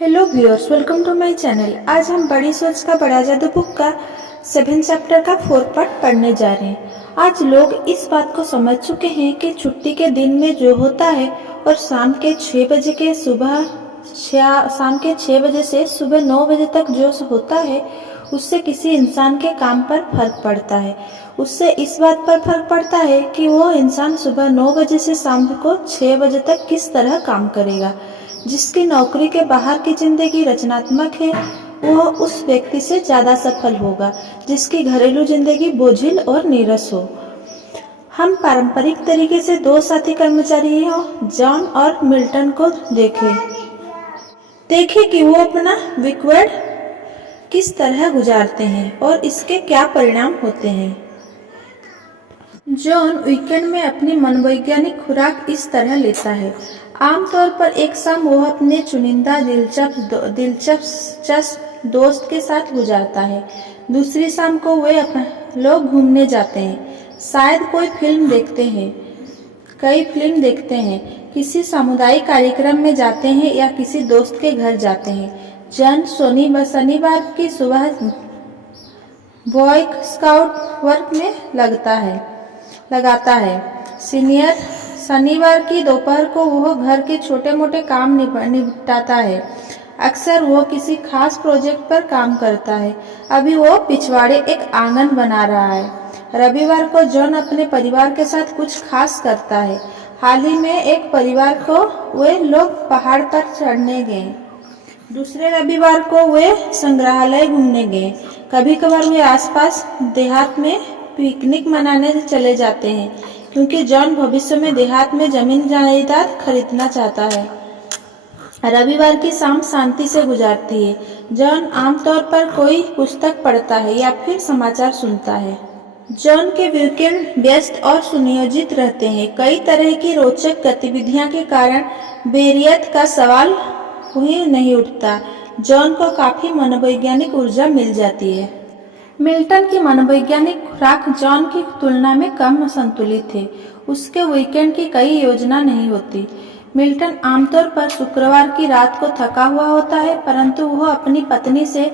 Hello viewers, welcome to my channel. आज हम बड़ी सोच का बड़ा जादू बुक का 7 चैप्टर का 4 पार्ट पढ़ने जा रहे हैं। आज लोग इस बात को समझ चुके हैं कि छुट्टी के दिन में जो होता है और शाम के 6 बजे से सुबह 9 बजे तक जो होता है उससे किसी इंसान के काम पर फर्क पड़ता है। उससे इस बात पर फर्क पड़ता है कि वो इंसान सुबह 9 बजे से शाम को 6 बजे तक किस तरह काम करेगा। जिसकी नौकरी के बाहर की जिंदगी रचनात्मक है वो उस व्यक्ति से ज्यादा सफल होगा जिसकी घरेलू जिंदगी बोझिल और नीरस हो। हम पारंपरिक तरीके से दो साथी कर्मचारियों जॉन और मिल्टन को देखें कि वो अपना वीकेंड किस तरह गुजारते हैं और इसके क्या परिणाम होते हैं। जॉन वीकेंड में अपनी मनोवैज्ञानिक खुराक इस तरह लेता है। आमतौर पर एक शाम वह अपने चुनिंदा दिलचस्प दोस्त के साथ गुजारता है। दूसरी शाम को वे लोग घूमने जाते हैं, शायद कई फिल्म देखते हैं, किसी सामुदायिक कार्यक्रम में जाते हैं या किसी दोस्त के घर जाते हैं। जॉन शनिवार की सुबह बॉय स्काउट वर्क में लगाता है। सीनियर शनिवार की दोपहर को वह घर के छोटे मोटे काम निपटाता है। अक्सर वो किसी खास प्रोजेक्ट पर काम करता है। अभी वो पिछवाड़े एक आंगन बना रहा है। रविवार को जॉन अपने परिवार के साथ कुछ खास करता है। हाल ही में एक परिवार को वे लोग पहाड़ पर चढ़ने गए। दूसरे रविवार को वे संग्रहालय घूमने गए। कभी कभार वे आसपास देहात में पिकनिक मनाने चले जाते हैं क्योंकि जॉन भविष्य में देहात में जमीन जायदाद खरीदना चाहता है। रविवार की शाम शांति से गुजारती है। जॉन आमतौर पर कोई पुस्तक पढ़ता है या फिर समाचार सुनता है। जॉन के वीकेंड व्यस्त और सुनियोजित रहते हैं। कई तरह की रोचक गतिविधियों के कारण बोरियत का सवाल ही नहीं उठता। जॉन को काफी मनोवैज्ञानिक ऊर्जा मिल जाती है। मिल्टन की मनोवैज्ञानिक खुराक जॉन की तुलना में कम संतुलित है। उसके वीकेंड की कोई योजना नहीं होती। मिल्टन आमतौर पर शुक्रवार की रात को थका हुआ होता है, परंतु वह अपनी पत्नी से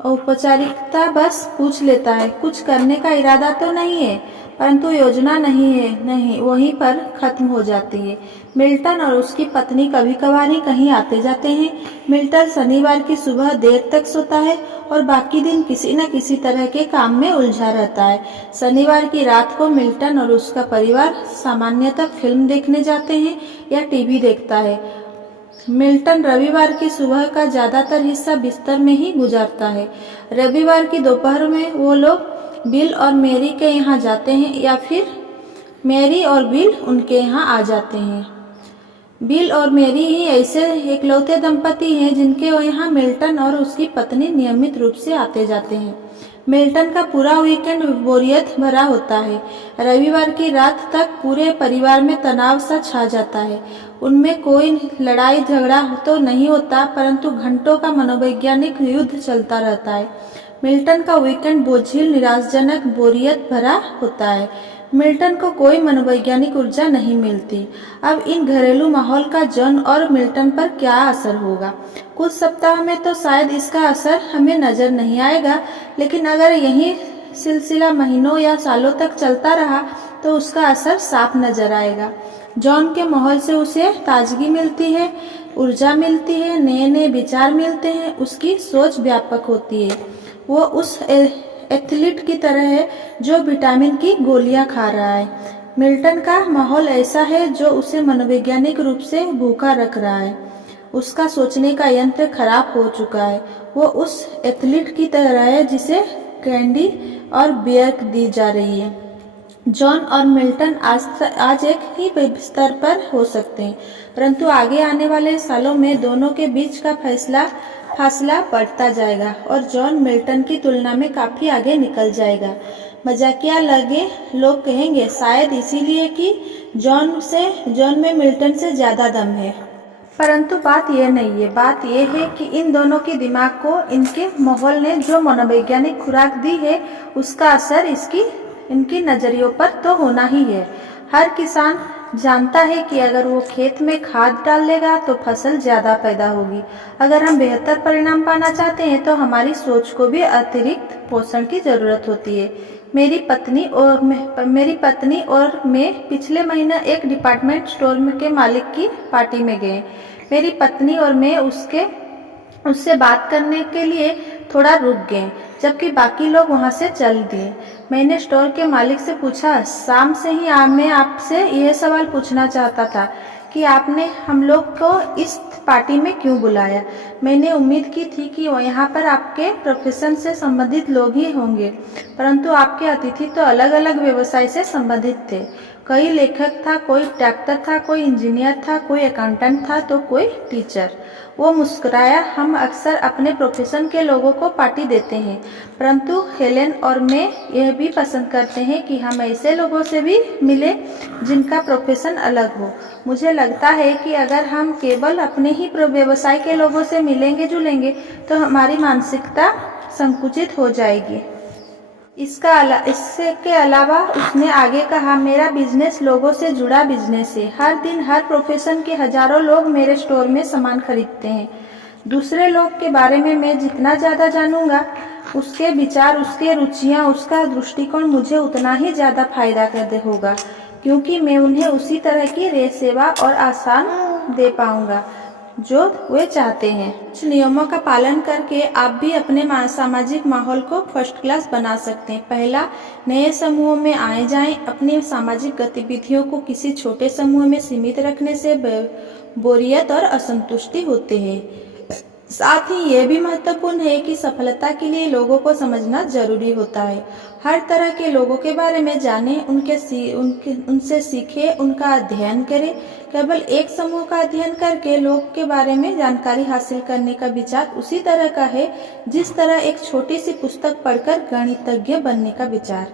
औपचारिकता बस पूछ लेता है। कुछ करने का इरादा तो नहीं है, परंतु योजना नहीं वहीं पर खत्म हो जाती है। मिल्टन और उसकी पत्नी कभी कभार ही कहीं आते जाते हैं। मिल्टन शनिवार की सुबह देर तक सोता है और बाकी दिन किसी न किसी तरह के काम में उलझा रहता है। शनिवार की रात को मिल्टन और उसका परिवार सामान्यतः फिल्म देखने जाते हैं या टीवी देखता है। मिल्टन रविवार की सुबह का ज्यादातर हिस्सा बिस्तर में ही गुजारता है। रविवार की दोपहर में वो लोग बिल और मैरी के यहाँ जाते हैं या फिर मैरी और बिल उनके यहाँ आ जाते हैं। बिल और मैरी ही ऐसे इकलौते दंपति हैं जिनके यहाँ मिल्टन और उसकी पत्नी नियमित रूप से आते जाते हैं। मिल्टन का पूरा वीकेंड बोरियत भरा होता है। रविवार की रात तक पूरे परिवार में तनाव सा छा जाता है। उनमें कोई लड़ाई झगड़ा तो नहीं होता, परंतु घंटों का मनोवैज्ञानिक युद्ध चलता रहता है। मिल्टन का वीकेंड बोझिल, निराशाजनक, बोरियत भरा होता है। मिल्टन को कोई मनोवैज्ञानिक ऊर्जा नहीं मिलती। अब इन घरेलू माहौल का जॉन और मिल्टन पर क्या असर होगा? कुछ सप्ताह में तो शायद इसका असर हमें नजर नहीं आएगा, लेकिन अगर यही सिलसिला महीनों या सालों तक चलता रहा तो उसका असर साफ नजर आएगा। जॉन के माहौल से उसे ताजगी मिलती है, ऊर्जा मिलती है, नए नए विचार मिलते हैं, उसकी सोच व्यापक होती है। वो उस एथलीट की तरह है जो विटामिन की गोलियां खा रहा है। मिल्टन का माहौल ऐसा है जो उसे मनोवैज्ञानिक रूप से भूखा रख रहा है। उसका सोचने का यंत्र खराब हो चुका है। वो उस एथलीट की तरह है जिसे कैंडी और बियर दी जा रही है। जॉन और मिल्टन आज एक ही स्तर पर हो सकते हैं, परंतु आगे आने वाले सालों में दोनों के बीच का फासला बढ़ता जाएगा और जॉन मिल्टन की तुलना में काफी आगे निकल जाएगा। मजाकिया लगे लोग कहेंगे शायद इसीलिए कि जॉन में मिल्टन से ज्यादा दम है, परंतु बात यह नहीं है। बात यह है कि इन दोनों के दिमाग को इनके माहौल ने जो मनोवैज्ञानिक खुराक दी है उसका असर इनकी नजरियों पर तो होना ही है। हर जानता है कि अगर वो खेत में खाद डाल देगा तो फसल ज़्यादा पैदा होगी। अगर हम बेहतर परिणाम पाना चाहते हैं तो हमारी सोच को भी अतिरिक्त पोषण की ज़रूरत होती है। मेरी पत्नी और मैं पिछले महीने एक डिपार्टमेंट स्टोर के मालिक की पार्टी में गए। मेरी पत्नी और मैं उससे बात करने के लिए थोड़ा रुक गए, जबकि बाकी लोग वहां से चल दिए। मैंने स्टोर के मालिक से पूछा, शाम से ही मैं आपसे यह सवाल पूछना चाहता था कि आपने हम लोग को इस पार्टी में क्यों बुलाया। मैंने उम्मीद की थी कि यहाँ पर आपके प्रोफेशन से संबंधित लोग ही होंगे, परंतु आपके अतिथि तो अलग अलग व्यवसाय से संबंधित थे। कोई लेखक था, कोई डॉक्टर था, कोई इंजीनियर था, कोई अकाउंटेंट था, तो कोई टीचर। वो मुस्कुराया। हम अक्सर अपने प्रोफेशन के लोगों को पार्टी देते हैं, परंतु हेलेन और मैं यह भी पसंद करते हैं कि हम ऐसे लोगों से भी मिले जिनका प्रोफेशन अलग हो। मुझे लगता है कि अगर हम केवल अपने ही व्यवसाय के लोगों से मिलेंगे जुलेंगे तो हमारी मानसिकता संकुचित हो जाएगी। इसके अलावा उसने आगे कहा, मेरा बिजनेस लोगों से जुड़ा बिजनेस है। हर दिन हर प्रोफेशन के हजारों लोग मेरे स्टोर में सामान खरीदते हैं। दूसरे लोग के बारे में मैं जितना ज़्यादा जानूंगा, उसके विचार, उसके रुचियां, उसका दृष्टिकोण मुझे उतना ही ज़्यादा फायदा होगा, क्योंकि मैं उन्हें उसी तरह की सेवा और आसान दे पाऊंगा जो वे चाहते हैं। कुछ नियमों का पालन करके आप भी अपने सामाजिक माहौल को फर्स्ट क्लास बना सकते हैं। पहला, नए समूहों में आए जाएं। अपनी सामाजिक गतिविधियों को किसी छोटे समूह में सीमित रखने से बोरियत और असंतुष्टि होते हैं। साथ ही यह भी महत्वपूर्ण है कि सफलता के लिए लोगों को समझना जरूरी होता है। हर तरह के लोगों के बारे में जानें, उनसे सीखें, उनका अध्ययन करें। केवल एक समूह का अध्ययन करके लोग के बारे में जानकारी हासिल करने का विचार उसी तरह का है जिस तरह एक छोटी सी पुस्तक पढ़कर गणितज्ञ बनने का विचार।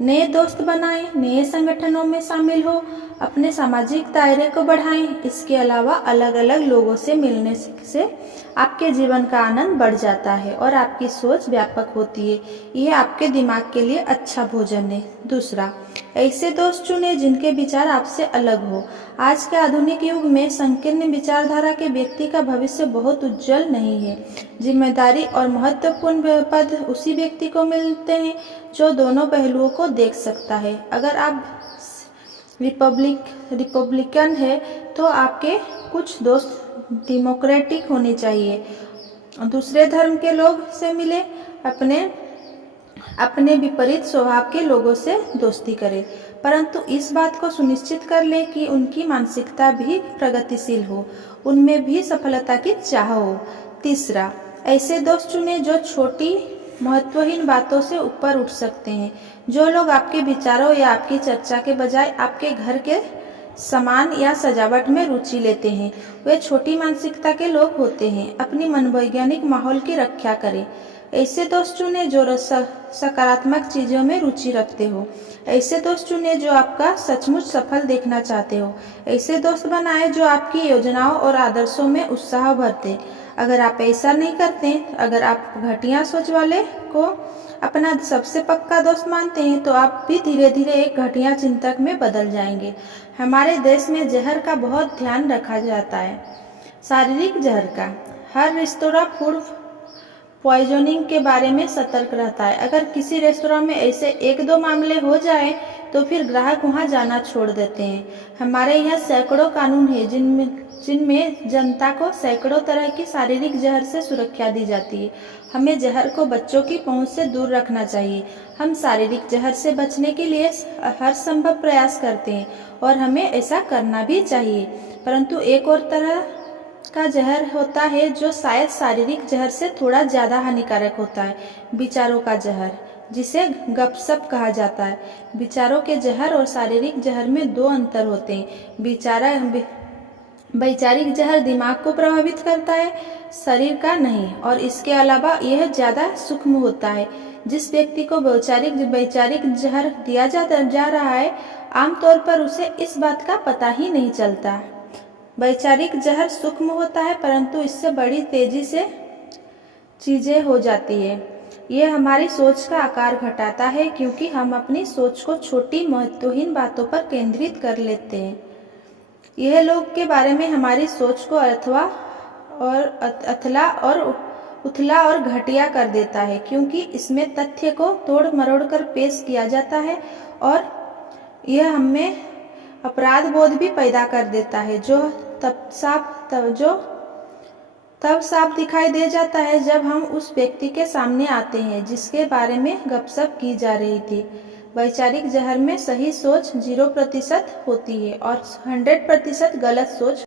नए दोस्त बनाएं, नए संगठनों में शामिल हो, अपने सामाजिक दायरे को बढ़ाएं। इसके अलावा अलग अलग लोगों से मिलने से आपके जीवन का आनंद बढ़ जाता है और आपकी सोच व्यापक होती है। यह आपके दिमाग के लिए अच्छा भोजन है। दूसरा, ऐसे दोस्त चुनें जिनके विचार आपसे अलग हो। आज के आधुनिक युग में संकीर्ण विचारधारा के व्यक्ति का भविष्य बहुत उज्जवल नहीं है। जिम्मेदारी और महत्वपूर्ण पद उसी व्यक्ति को मिलते हैं जो दोनों पहलुओं को देख सकता है। अगर आप रिपब्लिकन है तो आपके कुछ दोस्त डेमोक्रेटिक होने चाहिए। दूसरे धर्म के लोग से मिले, अपने विपरीत स्वभाव के लोगों से दोस्ती करें, परंतु इस बात को सुनिश्चित कर ले कि उनकी मानसिकता भी प्रगतिशील हो, उनमें भी सफलता की चाह हो। तीसरा, ऐसे दोस्त चुनें जो छोटी महत्वहीन बातों से ऊपर उठ सकते हैं। जो लोग आपके विचारों या आपकी चर्चा के बजाय आपके घर के सामान या सजावट में रुचि लेते हैं, वे छोटी मानसिकता के लोग होते हैं। अपनी मनोवैज्ञानिक माहौल की रक्षा करें। ऐसे दोस्त चुनें जो सकारात्मक चीजों में रुचि रखते हो। ऐसे दोस्त चुनें जो आपका सचमुच सफल देखना चाहते हो। ऐसे दोस्त बनाएं जो आपकी योजनाओं और आदर्शों में उत्साह भरते। अगर आप ऐसा नहीं करते, अगर आप घटिया सोच वाले को अपना सबसे पक्का दोस्त मानते हैं, तो आप भी धीरे धीरे एक घटिया चिंतक में बदल जाएंगे। हमारे देश में जहर का बहुत ध्यान रखा जाता है, शारीरिक जहर का। हर रेस्तोरां फूड पॉइजनिंग के बारे में सतर्क रहता है। अगर किसी रेस्तोरां में ऐसे 1-2 मामले हो जाए तो फिर ग्राहक वहां जाना छोड़ देते हैं। हमारे यहाँ सैकड़ों कानून हैं जिनमें जनता को सैकड़ों तरह की शारीरिक जहर से सुरक्षा दी जाती है। हमें जहर को बच्चों की पहुंच से दूर रखना चाहिए। हम शारीरिक जहर से बचने के लिए हर संभव प्रयास करते हैं और हमें ऐसा करना भी चाहिए, परंतु एक और तरह का जहर होता है जो शायद शारीरिक जहर से थोड़ा ज्यादा हानिकारक होता है, विचारों का जहर, जिसे गपशप कहा जाता है। विचारों के जहर और शारीरिक जहर में 2 अंतर होते हैं। वैचारिक जहर दिमाग को प्रभावित करता है, शरीर का नहीं, और इसके अलावा यह ज्यादा सूक्ष्म होता है। जिस व्यक्ति को वैचारिक जहर दिया जा रहा है, आमतौर पर उसे इस बात का पता ही नहीं चलता। वैचारिक जहर सूक्ष्म होता है, परंतु इससे बड़ी तेजी से चीजें हो जाती है। यह हमारी सोच का आकार घटाता है, क्योंकि हम अपनी सोच को छोटी महत्वहीन बातों पर केंद्रित कर लेते हैं। यह लोग के बारे में हमारी सोच को उथला और घटिया कर देता है, क्योंकि इसमें तथ्य को तोड़ मरोड़ कर पेश किया जाता है और यह हमें अपराध बोध भी पैदा कर देता है, जो तब साफ दिखाई दे जाता है जब हम उस व्यक्ति के सामने आते हैं जिसके बारे में गपशप की जा रही थी। वैचारिक जहर में सही सोच 0% होती है और 100% गलत सोच